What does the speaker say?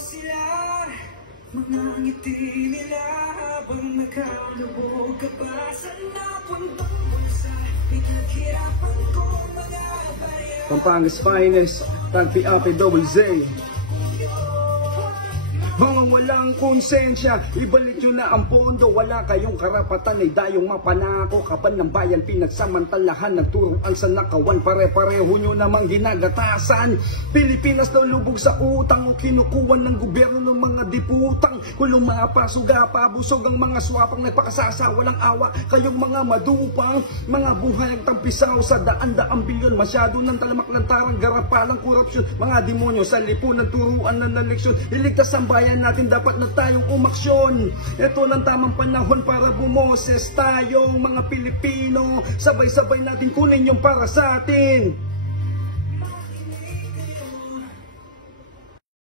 sila, mga ngiti nila habang nakalubog ka pa sa napuntang bulsa. Pinaghirapan ko mga barya. Pampanga's finest, Tagpi Ape Double Z. Mga walang konsensya, ibalik nyo na ang pondo. Wala kayong karapatan ay dayong mapanako. Kaban ng bayan, pinagsamantalahan, nagturuan sa nakawan. Pare-pareho nyo namang ginagatasan. Pilipinas daw lubog sa utang o kinukuha ng gobyerno ng mga diputang. Kulong mga pasuga, pabusog ang mga swapang nagpakasasa. Walang awa kayong mga madupang. Mga buhay ang tampisaw sa daan-daang bilyon. Masyado ng talamaklantarang garapalang korupsyon. Mga demonyo sa lipunan, turuan na ng leksyon. Iligtas ang bayan natin, dapat na tayong umaksyon. Ito ng tamang panahon para bumoses tayong mga Pilipino. Sabay-sabay natin kunin yung para sa atin.